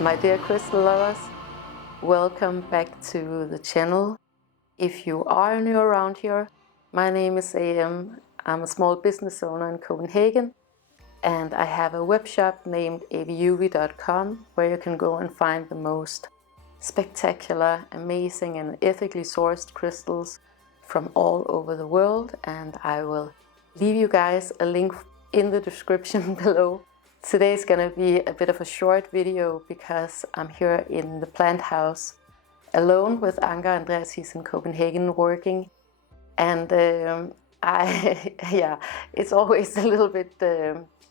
My dear crystal lovers, welcome back to the channel. If you are new around here, my name is AM. I'm a small business owner in Copenhagen, and I have a web shop named AVIUVI.com where you can go and find the most spectacular, amazing and ethically sourced crystals from all over the world, and I will leave you guys a link in the description below. Today's gonna be a bit of a short video because I'm here in the plant house alone with Anker. Andreas, he's in Copenhagen working, and it's always a little bit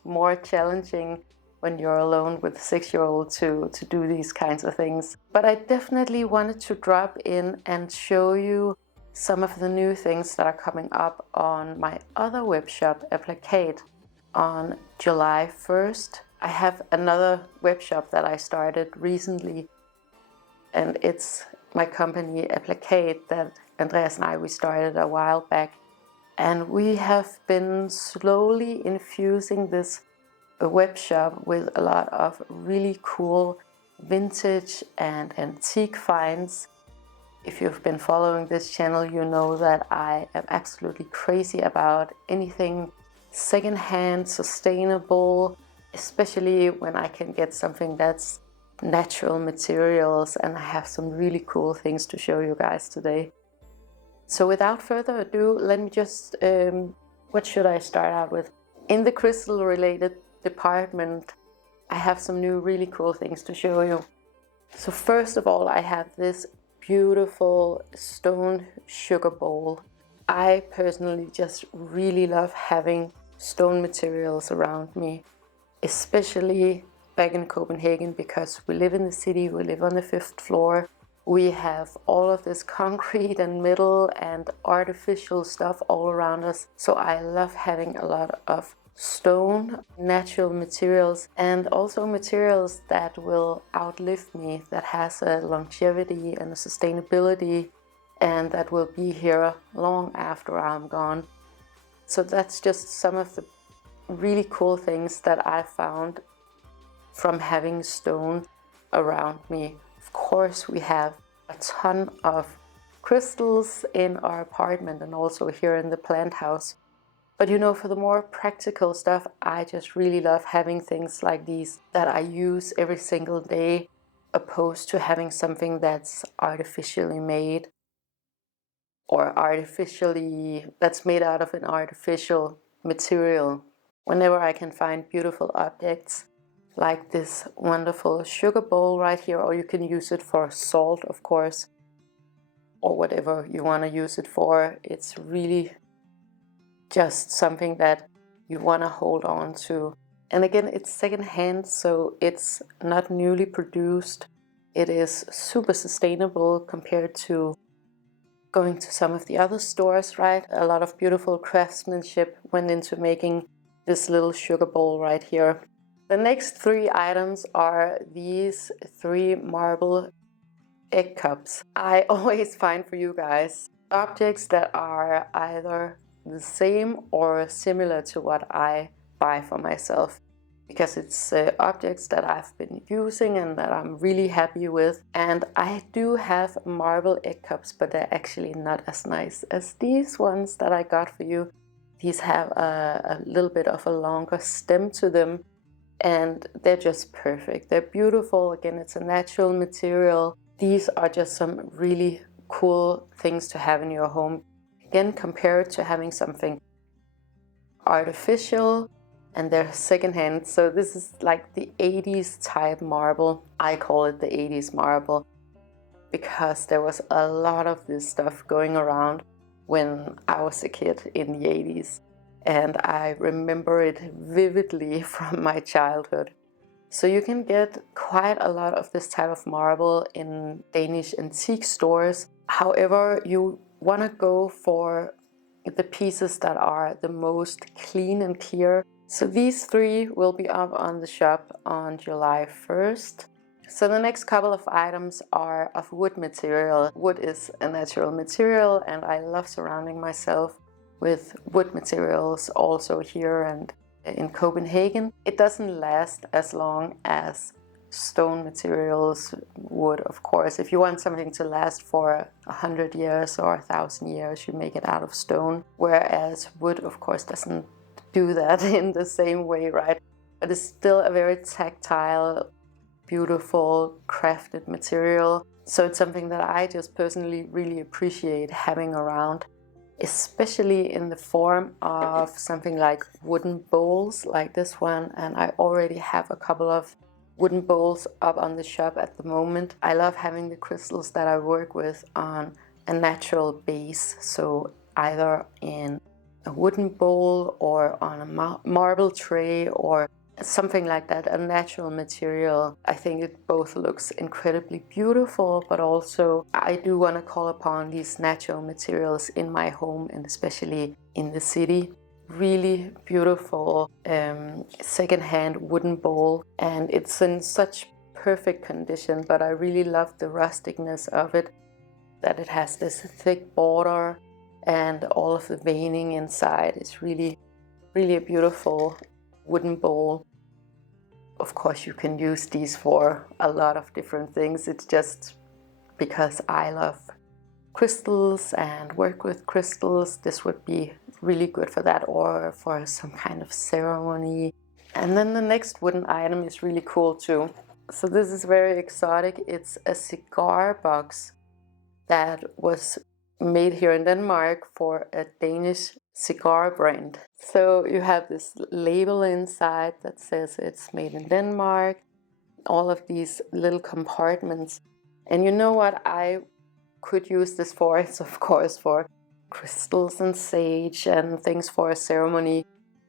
more challenging when you're alone with a 6-year-old to do these kinds of things. But I definitely wanted to drop in and show you some of the new things that are coming up on my other web shop, Aplakat, on July 1st. I have another web shop that I started recently, and it's my company Aplakat that Andreas and we started a while back. And we have been slowly infusing this web shop with a lot of really cool vintage and antique finds. If you've been following this channel, you know that I am absolutely crazy about anything secondhand, sustainable, especially when I can get something that's natural materials, and I have some really cool things to show you guys today. So without further ado, let me just, what should I start out with? In the crystal related department, I have some new really cool things to show you. So first of all, I have this beautiful stone sugar bowl. I personally just really love having stone materials around me, especially back in Copenhagen, because we live in the city, we live on the 5th floor. We have all of this concrete and metal and artificial stuff all around us. So I love having a lot of stone, natural materials, and also materials that will outlive me, that has a longevity and a sustainability, and that will be here long after I'm gone. So that's just some of the really cool things that I found from having stone around me. Of course, we have a ton of crystals in our apartment and also here in the plant house. But you know, for the more practical stuff, I just really love having things like these that I use every single day, opposed to having something that's artificially made, or that's made out of an artificial material. Whenever I can find beautiful objects like this wonderful sugar bowl right here, or you can use it for salt, of course, or whatever you want to use it for, it's really just something that you want to hold on to. And again, it's secondhand, so it's not newly produced. It is super sustainable compared to going to some of the other stores, right? A lot of beautiful craftsmanship went into making this little sugar bowl right here. The next 3 items are these 3 marble egg cups. I always find for you guys objects that are either the same or similar to what I buy for myself, because it's objects that I've been using and that I'm really happy with. And I do have marble egg cups, but they're actually not as nice as these ones that I got for you. These have a little bit of a longer stem to them, and they're just perfect. They're beautiful. Again, it's a natural material. These are just some really cool things to have in your home. Again, compared to having something artificial, and they're secondhand. So this is like the 80s type marble. I call it the 80s marble because there was a lot of this stuff going around when I was a kid in the 80s. And I remember it vividly from my childhood. So you can get quite a lot of this type of marble in Danish antique stores. However, you want to go for the pieces that are the most clean and clear. So these 3 will be up on the shop on July 1st. So the next couple of items are of wood material. Wood is a natural material, and I love surrounding myself with wood materials also here and in Copenhagen. It doesn't last as long as stone materials, wood, of course. If you want something to last for 100 years or 1,000 years, you make it out of stone. Whereas wood, of course, doesn't do that in the same way, right? But it's still a very tactile, beautiful, crafted material. So it's something that I just personally really appreciate having around, especially in the form of something like wooden bowls like this one. And I already have a couple of wooden bowls up on the shop at the moment. I love having the crystals that I work with on a natural base, so either in a wooden bowl or on a marble tray or something like that, a natural material. I think it both looks incredibly beautiful, but also I do want to call upon these natural materials in my home, and especially in the city. Really beautiful second-hand wooden bowl, and it's in such perfect condition, but I really love the rusticness of it, that it has this thick border and all of the veining inside. It's really a beautiful wooden bowl. Of course, you can use these for a lot of different things. It's just because I love crystals and work with crystals, this would be really good for that, or for some kind of ceremony. And then the next wooden item is really cool too. So this is very exotic. It's a cigar box that was made here in Denmark for a Danish cigar brand. So you have this label inside that says it's made in Denmark, all of these little compartments. And you know what I could use this for? It's of course for crystals and sage and things for a ceremony,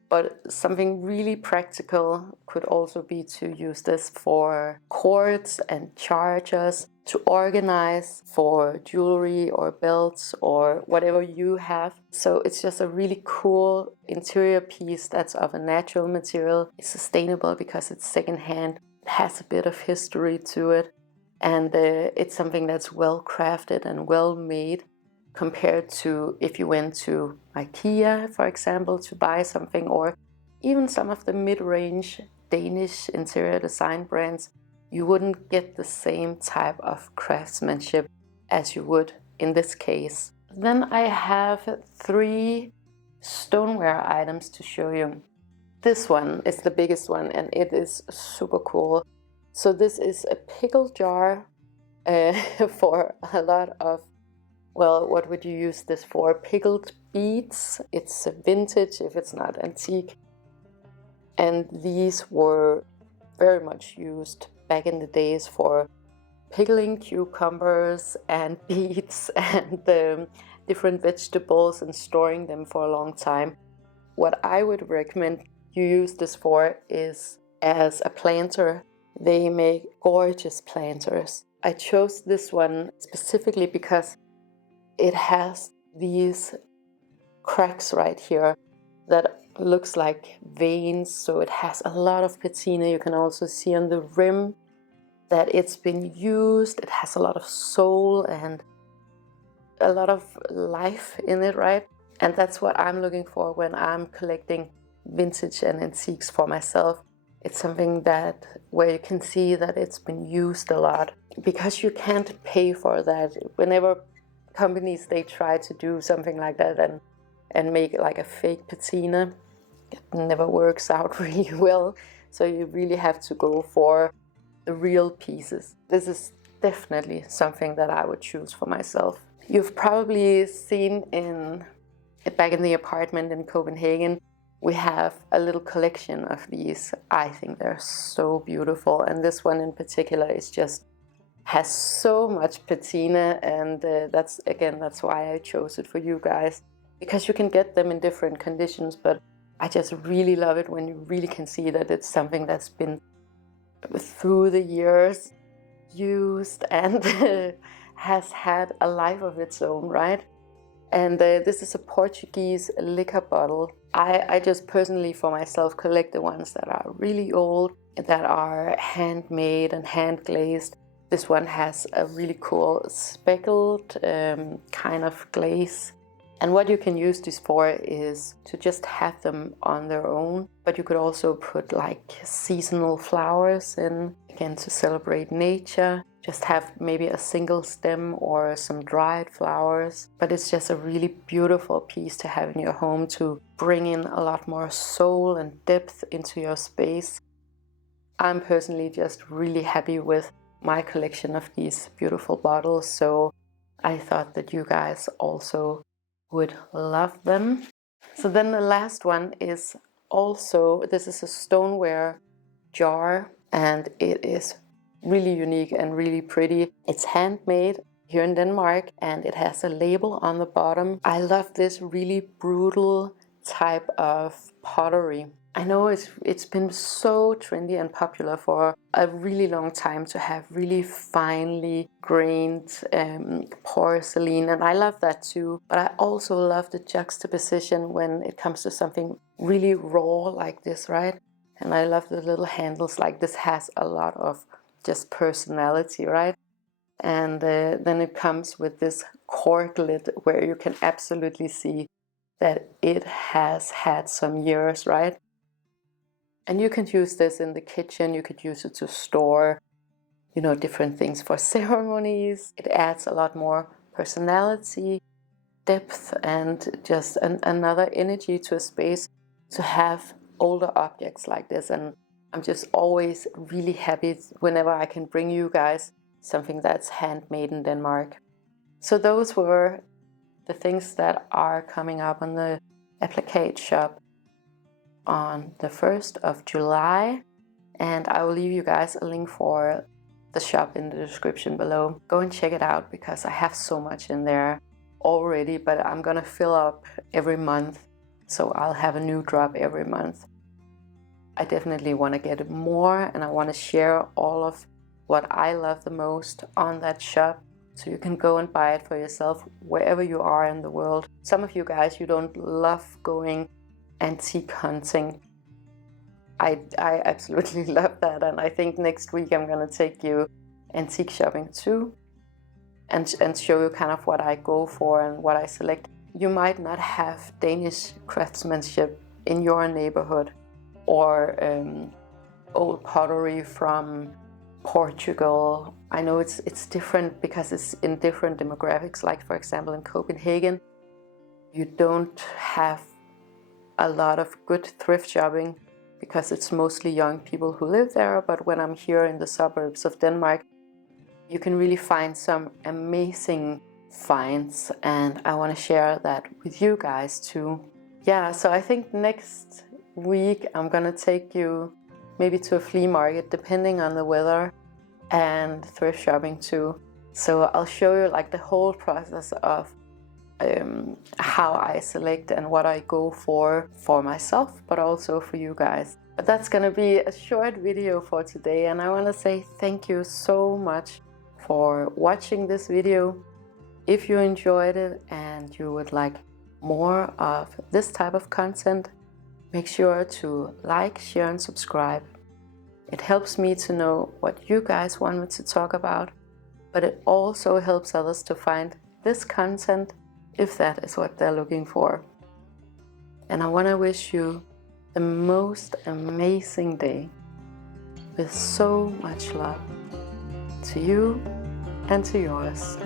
but something really practical could also be to use this for cords and chargers, to organize for jewelry or belts or whatever you have. So it's just a really cool interior piece that's of a natural material. It's sustainable because it's secondhand. It has a bit of history to it, and it's something that's well crafted and well made, compared to if you went to IKEA, for example, to buy something, or even some of the mid-range Danish interior design brands. You wouldn't get the same type of craftsmanship as you would in this case. Then I have 3 stoneware items to show you. This one is the biggest one, and it is super cool. So this is a pickle jar for a lot of, well, what would you use this for? Pickled beets. It's vintage if it's not antique. And these were very much used back in the days for pickling cucumbers and beets and different vegetables and storing them for a long time. What I would recommend you use this for is as a planter. They make gorgeous planters. I chose this one specifically because it has these cracks right here that looks like veins, so it has a lot of patina. You can also see on the rim that it's been used. It has a lot of soul and a lot of life in it, right? And that's what I'm looking for when I'm collecting vintage and antiques for myself. It's something that where you can see that it's been used a lot, because you can't pay for that. Whenever companies, they try to do something like that and make like a fake patina, it never works out really well. So you really have to go for the real pieces. This is definitely something that I would choose for myself. You've probably seen back in the apartment in Copenhagen, we have a little collection of these. I think they're so beautiful, and this one in particular is just has so much patina, and that's why I chose it for you guys, because you can get them in different conditions, but I just really love it when you really can see that it's something that's been through the years used and has had a life of its own, right? And this is a Portuguese liquor bottle. I just personally for myself collect the ones that are really old, that are handmade and hand glazed. This one has a really cool speckled kind of glaze. And what you can use this for is to just have them on their own, but you could also put like seasonal flowers in. You again, to celebrate nature. Just have maybe a single stem or some dried flowers. But it's just a really beautiful piece to have in your home to bring in a lot more soul and depth into your space. I'm personally just really happy with my collection of these beautiful bottles, so I thought that you guys also would love them. So then the last one is also, this is a stoneware jar, and it is really unique and really pretty. It's handmade here in Denmark, and it has a label on the bottom. I love this really brutal type of pottery. I know it's been so trendy and popular for a really long time to have really finely grained porcelain, and I love that too. But I also love the juxtaposition when it comes to something really raw like this, right? And I love the little handles. Like, this has a lot of just personality, right? And then it comes with this cork lid where you can absolutely see that it has had some years, right? And you can use this in the kitchen. You could use it to store, you know, different things for ceremonies. It adds a lot more personality, depth, and just another energy to a space to have older objects like this. And I'm just always really happy whenever I can bring you guys something that's handmade in Denmark. So those were the things that are coming up on the Aplakat shop on the 1st of July, and I will leave you guys a link for the shop in the description below. Go and check it out because I have so much in there already, but I'm gonna fill up every month, so I'll have a new drop every month. I definitely want to get more, and I want to share all of what I love the most on that shop, so you can go and buy it for yourself wherever you are in the world. Some of you guys, you don't love going antique hunting. I absolutely love that, and I think next week I'm gonna take you antique shopping too, and show you kind of what I go for and what I select. You might not have Danish craftsmanship in your neighborhood, or old pottery from Portugal. I know it's different because it's in different demographics. Like, for example, in Copenhagen, you don't have a lot of good thrift shopping because it's mostly young people who live there. But when I'm here in the suburbs of Denmark, you can really find some amazing finds, and I want to share that with you guys too. Yeah, so I think next week I'm gonna take you maybe to a flea market, depending on the weather, and thrift shopping too. So I'll show you like the whole process of how I select and what I go for myself, but also for you guys. But that's gonna be a short video for today, and I want to say thank you so much for watching this video. If you enjoyed it and you would like more of this type of content, make sure to like, share, and subscribe. It helps me to know what you guys want me to talk about, but it also helps others to find this content if that is what they're looking for. And I want to wish you the most amazing day with so much love to you and to yours.